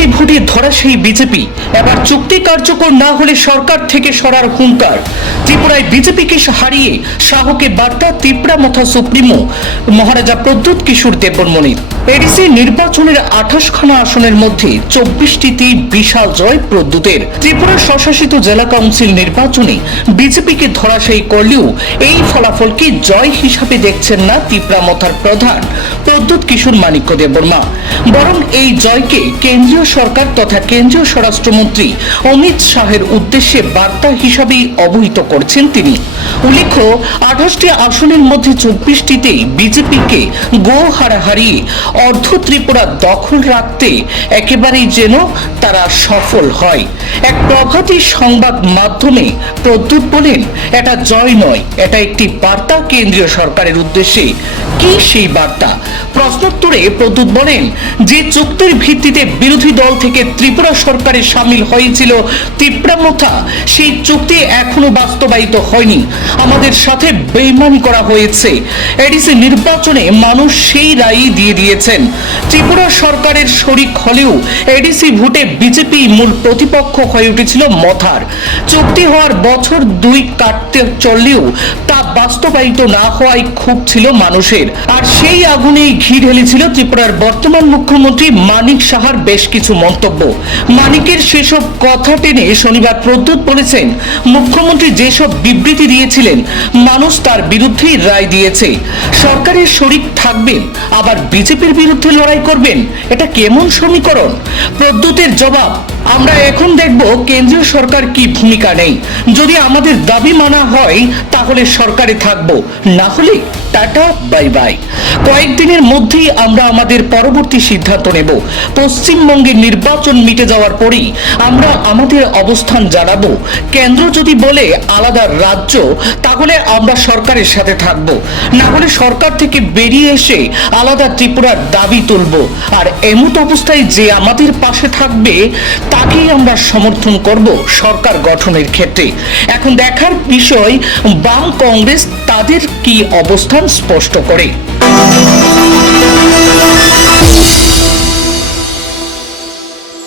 ADC ভোটে ধরাশায়ী BJP, এবার চুক্তি কার্যকর না হলে সরকার থেকে সরার হুঙ্কার। ত্রিপুরায় বিজেপিকে হারিয়ে সাহকে বার্তা ত্রিপুরামথা সুপ্রিমো মহারাজা প্রদ্যুৎ কিশোর দেববর্মনের। এডিসি নির্বাচনের 28খানা আসনের মধ্যে 24টিতেই বিশাল জয় প্রদ্যুতের। ত্রিপুরার স্বশাসিত জেলা কাউন্সিল নির্বাচনে বিজেপিকে ধরাশায়ী করলেও এই ফলাফলকে জয় হিসাবে দেখছেন না ত্রিপুরামথার প্রধান প্রদ্যুৎ কিশোর মাণিক্য দেববর্মা, বরং এই জয়কে কেন্দ্রীয় সরকার তথা কেন্দ্রীয় স্বরাষ্ট্রমন্ত্রী অমিত শাহের উদ্দেশ্যে বার্তা হিসাবেই অবহিত করছেন তিনি। উল্লেখ্য, 28টি আসনের মধ্যে 24টিতেই বিজেপিকে গো হারিয়ে অর্ধ ত্রিপুরা দখল রাখতে একেবারেই যেন তারা সফল হয়। এক প্রভাতী সংবাদ মাধ্যমে প্রদ্যুৎ বলেন, এটা জয় নয়, এটা একটি বার্তা কেন্দ্রীয় সরকারের উদ্দেশ্যে। কি সেই বার্তা? প্রশ্নোত্তরে প্রদ্যুৎ বলেন, যে চুক্তির ভিত্তিতে বিরোধী দল থেকে ত্রিপুরা সরকারে সামিল হয়েছিল ত্রিপুরামথা, সেই চুক্তি এখনো বাস্তবায়িত হয়নি। আমাদের সাথে বেইমানি করা হয়েছে। এডিসি নির্বাচনে মানুষ সেই রায়ই দিয়ে দিয়েছেন। ত্রিপুরা সরকারের শরিক হলেও এডিসি ভোটে বিজেপি মূল প্রতিপক্ষ হয়ে উঠেছিল মথার। চুক্তি হওয়ার বছর 2 কাটতে চললেও তা বাস্তবায়িত না হওয়ায় ক্ষোভ ছিল মানুষের। আর সেই আগুনেই ঘি ঢেলেছিল ত্রিপুরার বর্তমান মুখ্যমন্ত্রী মানিক সাহার বেশ কিছু মন্তব্য। মানিকের সেসব কথা টেনে শনিবার প্রদ্যুৎ বলেছেন, মুখ্যমন্ত্রী যেসব বিবৃতি দিয়েছিলেন মানুষ তার বিরুদ্ধেই রায় দিয়েছে। সরকারের শরিক থাকবেন আবার বিজেপির বিরুদ্ধে লড়াই করবেন, এটা কেমন সমীকরণ? প্রদ্যুতের জবাব, আমরা এখন দেখব কেন্দ্রীয় সরকার কি ভূমিকা নেই। যদি আমাদের দাবি মানা হয় তাহলে সরকারে থাকবো, না হলে টাটা বাই বাই। কয়েকদিনের মধ্যেই আমরা আমাদের পরবর্তী সিদ্ধান্ত নেব। পশ্চিমবঙ্গের নির্বাচন মিটে যাওয়ার পরেই আমরা আমাদের অবস্থান জানাবো। কেন্দ্র যদি বলে আলাদা রাজ্য, তাহলে আমরা সরকারের সাথে থাকব, না হলে সরকার থেকে বেরিয়ে এসে আলাদা ত্রিপুরার দাবি তুলব। আর এমত অবস্থায় যে আমাদের পাশে থাকবে তাকেই আমরা সমর্থন করব সরকার গঠনের ক্ষেত্রে। এখন দেখার বিষয় বাম কংগ্রেস তাদের কি অবস্থান স্পষ্ট করে।